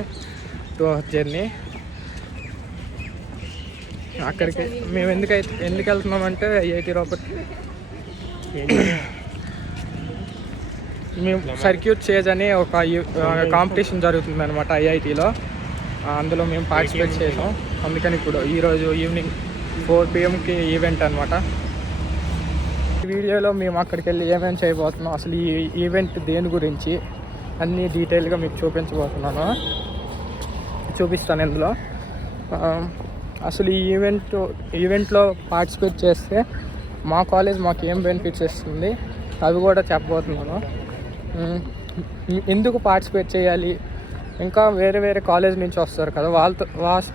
2 hours journey. అక్కడికి మేము ఎందుకు వెళ్తున్నామంటే ఐఐటి రోబోట్ మేము సర్క్యూట్ చేజ్ అని ఒక కాంపిటీషన్ జరుగుతుంది అనమాట ఐఐటిలో. అందులో మేము పార్టిసిపేట్ చేసాం. అందుకని ఇప్పుడు ఈరోజు ఈవినింగ్ 4 PM ఈవెంట్ అనమాట. ఈ వీడియోలో మేము అక్కడికి వెళ్ళి ఏమేమి చేయబోతున్నాం, అసలు ఈ ఈవెంట్ దేని గురించి అన్నీ డీటెయిల్గా మీకు చూపిస్తాను ఇందులో. అసలు ఈ ఈవెంట్లో పార్టిసిపేట్ చేస్తే మా కాలేజ్ మాకు ఏం బెనిఫిట్స్ ఇస్తుంది అవి కూడా చెప్పబోతున్నాను. ఎందుకు పార్టిసిపేట్ చేయాలి, ఇంకా వేరే కాలేజ్ నుంచి వస్తారు కదా వాళ్ళతో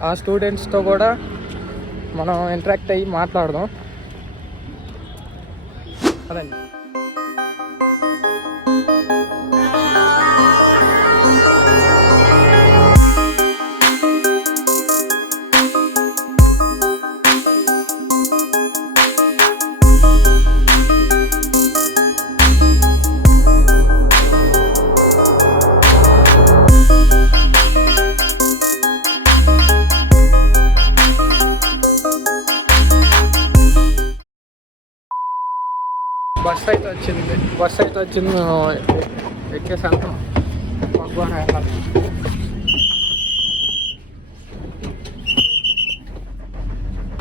ఆ స్టూడెంట్స్తో కూడా మనం ఇంటరాక్ట్ అయ్యి మాట్లాడదాం అదండి. బస్ అయితే వచ్చింది మేము ఎక్కేసి వెళ్తాం.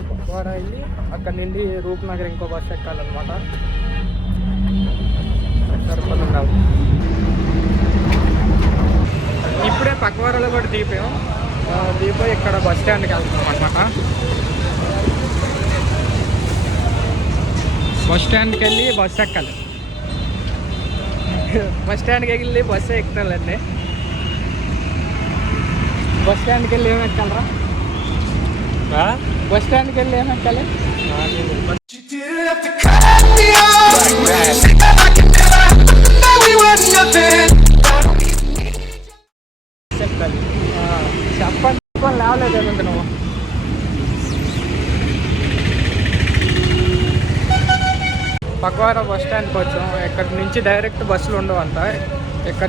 పక్వారా వెళ్ళి అక్కడ నుండి రూప్నగర్ ఇంకో బస్సు ఎక్కాలన్నమాట. సరిపోతుంది. ఇప్పుడే పక్వారాలో కూడా దిగిపోయి ఇక్కడ బస్ స్టాండ్కి వెళ్తున్నాం అనమాట. బస్ స్టాండ్కి వెళ్ళి బస్సు ఎక్కాలి. బస్ స్టాండ్కి వెళ్ళి బస్సు ఎక్కుతానండి. బస్ స్టాండ్కి వెళ్ళి ఏమి ఎక్కాలరా? బస్ స్టాండ్కి వెళ్ళి ఏమి ఎక్కాలి? చెప్పని లేవలేదు ఏమంటే నువ్వు. పక్వారా బస్ స్టాండ్కి వచ్చాం. ఇక్కడ నుంచి డైరెక్ట్ బస్సులు ఉండవంట. ఇక్కడ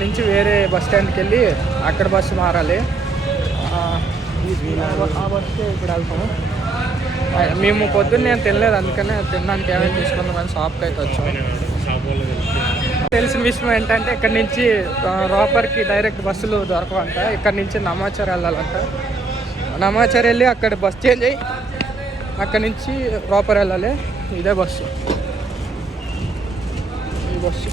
నుంచి వేరే బస్ స్టాండ్కి వెళ్ళి అక్కడ బస్సు మారాలి. ఆ బస్సుకే ఇప్పుడు వెళ్తాము. మేము పొద్దున్న నేను తినలేదు, అందుకనే తినడానికి ఏమైనా తీసుకుందామని షాప్కి అయితే వచ్చాము. తెలిసిన విషయం ఏంటంటే ఇక్కడ నుంచి రాపర్కి డైరెక్ట్ బస్సులు దొరకవంట. ఇక్కడ నుంచి నమాచార్ వెళ్ళాలంట. నమాచార్ వెళ్ళి అక్కడ బస్ చేంజ్ అయ్యి అక్కడ నుంచి రాపర్ వెళ్ళాలి. ఇదే బస్సు, ఈ బస్సు.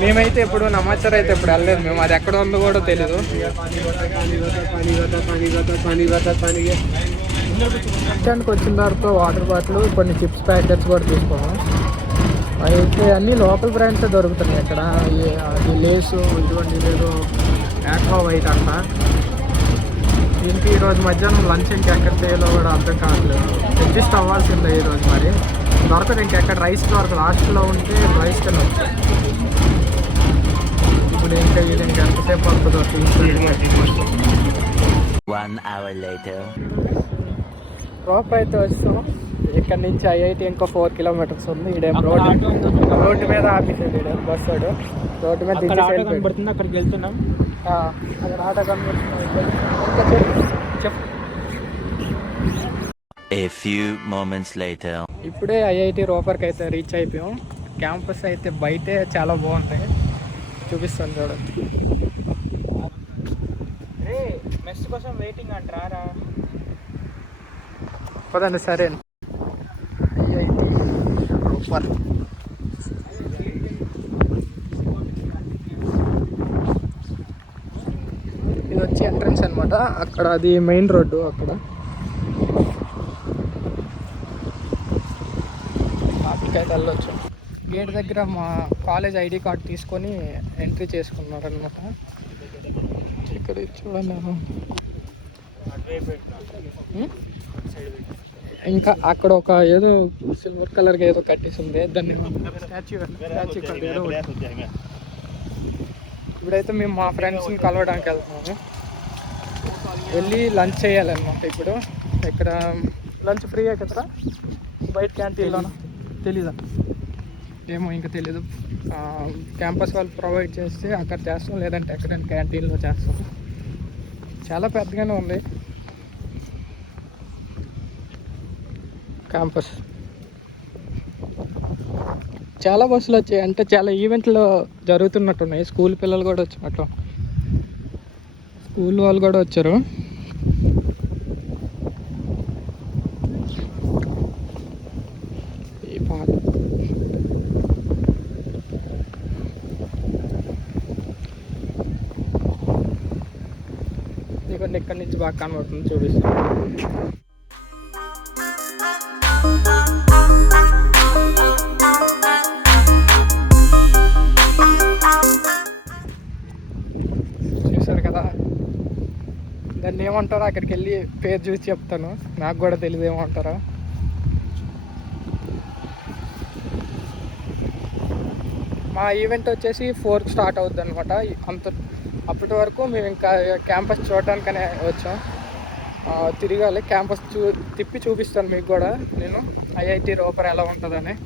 మేమైతే ఇప్పుడు నమాచార్ అయితే ఇప్పుడు వెళ్ళలేదు. మేము అది ఎక్కడ ఉందో కూడా తెలీదు. స్టాండ్కి వచ్చిన తర్వాత వాటర్ బాటిల్, కొన్ని చిప్స్ ప్యాకెట్స్ కూడా తీసుకున్నాం. అయితే అన్నీ లోకల్ బ్రాండ్సే దొరుకుతున్నాయి ఇక్కడ. అది లేసు, ఇటువంటి లేదు యాక్వా వైట్ అంట. దీనికి ఈరోజు మధ్యాహ్నం లంచ్ ఇంకెక్కడ చేయాలో కూడా అర్థం కావట్లేదు. అడ్జస్ట్ అవ్వాల్సిందే ఈరోజు. మరి దొరకదు ఇంకెక్కడ, రైస్ దొరకదు. హాస్టల్లో ఉంటే రైస్ తినవచ్చు. ఇప్పుడు ఇంకా వీళ్ళకి ఎంతసేపు పడుతుందో రోప్ అయితే వస్తాం. ఇక్కడ నుంచి ఐఐటి ఇంకో 4 kilometers ఉంది. ఇదేం రోడ్డు మీద ఆపేసేది బస్ వాడు. రోడ్డు మీద కనబడుతుంది, అక్కడికి వెళ్తున్నాం. అక్కడ ఆటో కనబడుతుంది. ఇప్పుడే ఐఐటి రోపర్కి అయితే రీచ్ అయిపోయాం. క్యాంపస్ అయితే బయటే చాలా బాగుంది, చూపిస్తాను చూడండి. మెస్ కోసం వెయిటింగ్ అంటారా? పదండి. సరే, ఐఐటి రోపర్. ఇది వచ్చి ఎంట్రన్స్ అనమాట. అక్కడ అది మెయిన్ రోడ్డు. అక్కడ అక్కడికైతే వెళ్ళొచ్చు. గేట్ దగ్గర మా కాలేజ్ ఐడి కార్డ్ తీసుకొని ఎంట్రీ చేసుకున్నారనమాట. ఇక్కడ చూడండి. ఇంకా అక్కడ ఒక ఏదో సిల్వర్ కలర్గా ఏదో కట్టేసి ఉంది, దాన్ని స్టాచ్యూ ఏదో. ఇప్పుడైతే మేము మా ఫ్రెండ్స్ని కలవడానికి వెళ్తున్నాము. వెళ్ళి లంచ్ చేయాలన్నమాట. ఇప్పుడు ఇక్కడ లంచ్ ఫ్రీయే కదా బయట క్యాంటీన్లోనా? తెలీదా? ఏమో ఇంకా తెలీదు. క్యాంపస్ వాళ్ళు ప్రొవైడ్ చేస్తే అక్కడ చేస్తాం, లేదంటే ఎక్కడైనా క్యాంటీన్లో చేస్తాం. చాలా పెద్దగానే ఉంది క్యాంపస్. చాలా బస్సులు వచ్చాయి, అంటే చాలా ఈవెంట్లు జరుగుతున్నట్టున్నాయి. స్కూల్ పిల్లలు కూడా వచ్చినట్టు, స్కూల్ వాళ్ళు కూడా వచ్చారు. ఈ పాత ఇవన్నీ ఇక్కడి నుంచి బాగా కనబడుతుంది, చూపిస్తాను. చూసారు కదా, దాన్ని ఏమంటారో అక్కడికి వెళ్ళి పేరు చూసి చెప్తాను, నాకు కూడా తెలియదు ఏమంటారో. మా ఈవెంట్ వచ్చేసి 4కి స్టార్ట్ అవుద్ది అనమాట. అప్పటి వరకు మేము ఇంకా క్యాంపస్ చూడడానికనే వచ్చాం. తిరగాలి క్యాంపస్, తిప్పి చూపిస్తాను మీకు కూడా నేను ఐఐటి రూపర్ ఎలా ఉంటుందని.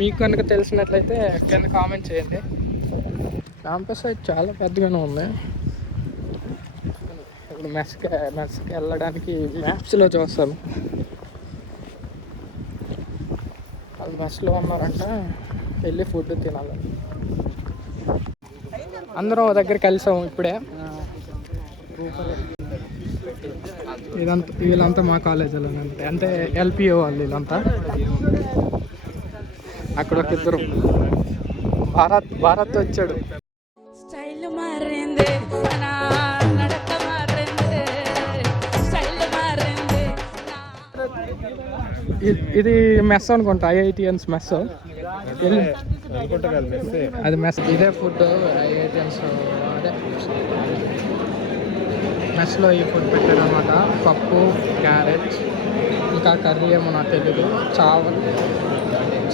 మీకు కనుక తెలిసినట్లయితే కింద కామెంట్ చేయండి. క్యాంపస్ అయితే చాలా పెద్దగానే ఉంది. ఇప్పుడు మెస్కి వెళ్ళడానికి మ్యాప్స్లో చూస్తాను. వాళ్ళు మెస్లో ఉన్నారంట, వెళ్ళి ఫుడ్ తినాలి. అందరం ఒక దగ్గర కలిసాము ఇప్పుడే. వీళ్ళంతా మా కాలేజీలో అంటే ఎల్పిఓ వాళ్ళు వీళ్ళంతా. అక్కడ ఒక ఇద్దరు భారత్ వచ్చాడు. ఇది మెస్ అనుకుంటా, ఐఐటిఎన్స్ మెస్. అది మెస్, ఇదే ఫుడ్ ఐఐటిఎన్స్ అదే మెస్లో ఈ ఫుడ్ పెట్టారు అనమాట. పప్పు, క్యారెట్, ఇంకా కర్రీ ఏమో నాకు తెలియదు. చావల్,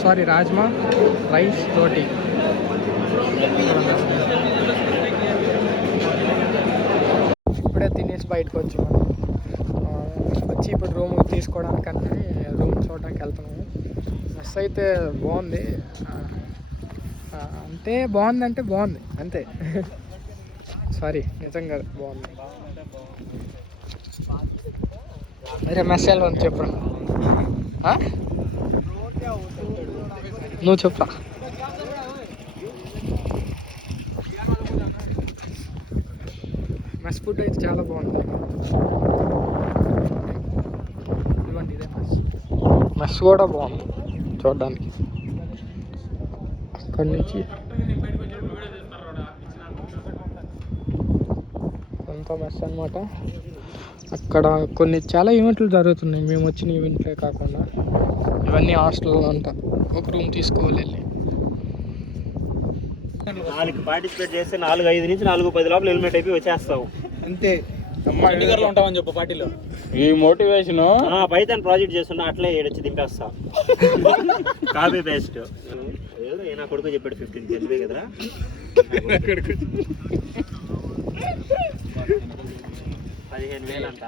సారీ రాజ్మా, రైస్, రోటీ. ఇప్పుడే తినేసి బయటకు వచ్చి ఇప్పుడు రూమ్ తీసుకోవడానికన్నా రూమ్ చూడడానికి వెళ్తున్నాము. మెస్ అయితే బాగుంది, అంటే బాగుంది అంతే. సారీ, నిజంగా బాగుంది. అరే మెస్ ఎలా ఉంది చెప్పరా, నువ్వు చెప్పరా. మెస్ ఫుడ్ అయితే చాలా బాగుంది. ఇవ్వండి, ఇదే మెస్ కూడా బాగుంది చూడడానికి. అక్కడి నుంచి అంతా మెస్ అనమాట. అక్కడ చాలా ఈవెంట్లు జరుగుతున్నాయి, మేము వచ్చిన ఈవెంట్లే కాకుండా. ఇవన్నీ హాస్టల్లో అంట, ఒక రూమ్ తీసుకోవాలి వెళ్ళి. 4 పార్టిసిపేట్ చేస్తే 4-5 నుంచి 4-10 లోపల హెల్మెట్ అయిపోయి వచ్చేస్తావు అంతే. ఇండిగర్లో ఉంటామని చెప్పు పార్టీలో. ఈ మోటివేషన్ పైథాన్ ప్రాజెక్ట్ చేస్తున్నా అట్లే ఏడొచ్చి దింపేస్తా. కాపీ పేస్ట్ ఏదో నా కొడుకు చెప్పాడు 15 తెలివే కదరా. 15,000 అంట.